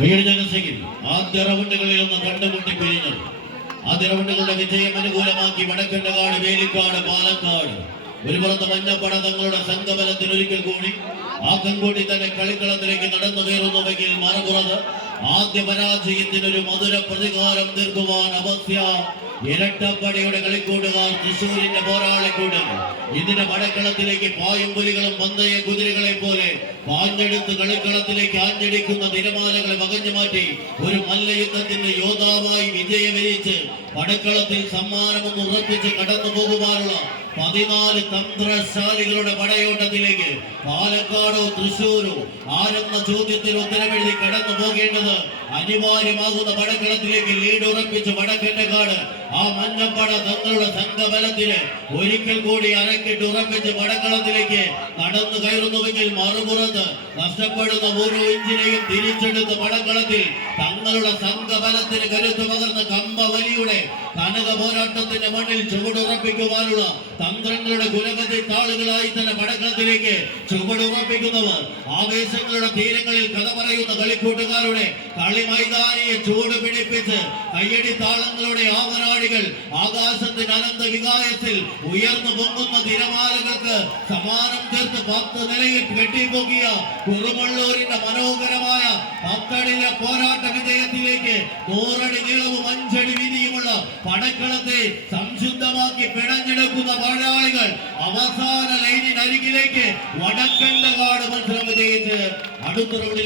വീരജനസിംഗിൽ ആദ്യ റൗണ്ടുകളിൽ ഒന്ന് കണ്ടുമുട്ടി പിരിഞ്ഞത്. ആദ്യ റൗണ്ടുകളുടെ വിജയം അനുകൂലമാക്കി വടക്കൻകാട്, വേലിക്കാട്, പാലക്കാട്. ഒരു പുറത്ത് മഞ്ഞപ്പട തങ്ങളുടെ സംഘബലത്തിൽ ഒരിക്കൽ കൂടി ആക്കൻകൂട്ടി തന്നെ കളിക്കളത്തിലേക്ക് നടന്നു കയറുന്നുവെങ്കിൽ മറുപുറത്ത് ആദ്യ പരാജയത്തിനൊരു മധുര പ്രതികാരം തീർക്കുവാൻ അവശ്യ ഇരട്ടപ്പടയുടെ കളിക്കൂട്ടുകാർ തൃശൂരിന്റെ പോരാളിക്കൂട്ടുകൾ ഇതിന്റെ പടക്കളത്തിലേക്ക് പായും പുലികളും പന്തയ കുതിരകളെ പോലെ പാഞ്ഞെടുത്ത് കളിക്കളത്തിലേക്ക് ആഞ്ഞടിക്കുന്ന തിരമാലകളെ വകഞ്ഞു മാറ്റി ഒരു മല്ലയുദ്ധത്തിന്റെ യോദ്ധാവായി വിജയം വരിച്ച് പടക്കളത്തിൽ സമ്മാനമൊന്ന് ഉറപ്പിച്ച് കടന്നു പോകുവാനുള്ള 14 തന്ത്രശാലികളുടെ പടയോട്ടത്തിലേക്ക് പാലക്കാടോ തൃശൂരോ ആരെന്ന ചോദ്യത്തിൽ ഉത്തരമെഴുതി കടന്നു പോകേണ്ടത് അനിവാര്യമാകുന്ന പടക്കളത്തിലേക്ക് ലീഡ് ഉറപ്പിച്ച് വടക്കൻകാട് ആ മഞ്ഞപ്പട തങ്ങളുടെ സംഘബലത്തിന് ഒരിക്കൽ കൂടി അരക്കിട്ട് ഉറപ്പിച്ച് പടക്കളത്തിലേക്ക് കടന്നു കയറുന്നുവെങ്കിൽ മറുപുറത്ത് നഷ്ടപ്പെടുന്ന ഓരോ ഇഞ്ചിനെയും തിരിച്ചെടുത്ത് പടക്കളത്തിൽ തങ്ങളുടെ സംഘബലത്തിന് കരുത്ത് പകർന്ന കമ്പവലിയുടെ കനക പോരാട്ടത്തിന്റെ മണ്ണിൽ ചുവടുറപ്പിക്കുവാനുള്ള തന്ത്രങ്ങളുടെ കുലപതി താളുകളായി തന്നെ പടക്കളത്തിലേക്ക് ചുവടുറപ്പിക്കുന്നവർ ആവേശങ്ങളുടെ തീരങ്ങളിൽ കഥ പറയുന്ന കളിക്കൂട്ടുകാരുടെ കളി മൈതാനിയെ ചൂട് പിടിപ്പിച്ച് കയ്യടി താളങ്ങളുടെ ആവനാടികൾ ആകാശത്തിന് അനന്ത വികായത്തിൽ ഉയർന്നു പൊങ്ങുന്ന തിരമാലകൾക്ക് സമാനം ചേർത്ത് 10 നിലയിൽ കെട്ടിപ്പൊക്കിയ കുറുമള്ളൂരിന്റെ മനോഹരമായ 10 അടിയിലെ പോരാട്ട വിജയത്തിലേക്ക് 100 അടി നീളവും 5 അടി വീതിയുമുള്ള പടക്കളത്തെ സംശുദ്ധമാക്കി പിണഞ്ഞെടുക്കുന്ന പോരാളികൾ അവസാന ലൈനിനരികിലേക്ക് വടക്കൻകാട് മത്സരം വിജയിച്ച് അടുത്ത റൗണ്ടിൽ